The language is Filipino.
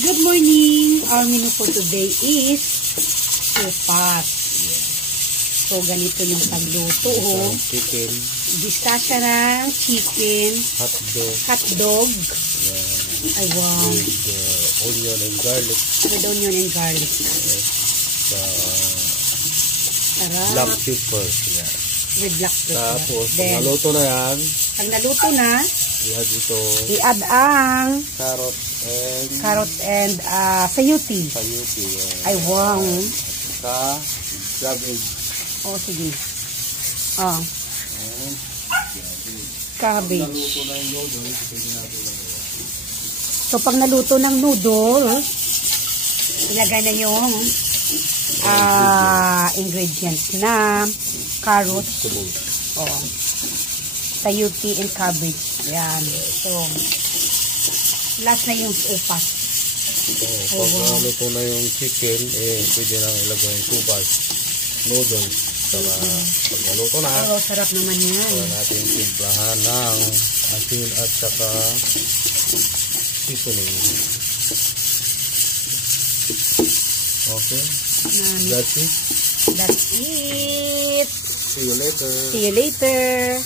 Good morning! Our menu for today is sopas. So, ganito yung pagluto. Chicken. Gista siya ng chicken. Hotdog. Yeah. Ay, wow. With onion and garlic. With onion and garlic. Yes. Sarap. Black pepper. Yeah. With black pepper. Tapos, pag Then, naluto na yan, pag naluto na, i-add ang carrot and sayuti. sayuti. Ay, wow. Sa cabbage. Oh, sige. Oh. Cabbage. Naluto na yung noodles, pwede natin lang. So, pag naluto ng noodles, ilagay na yung ingredients na carrots, sayuti and cabbage. Yan. So, last na yung sopas. Pag naluto na yung chicken, pwede nang ilagay yung sopas, noodles. Para pag naluto na, sarap naman yan. para natin timplahan ng asin at saka seasoning. Okay. That's it. See you later. See you later.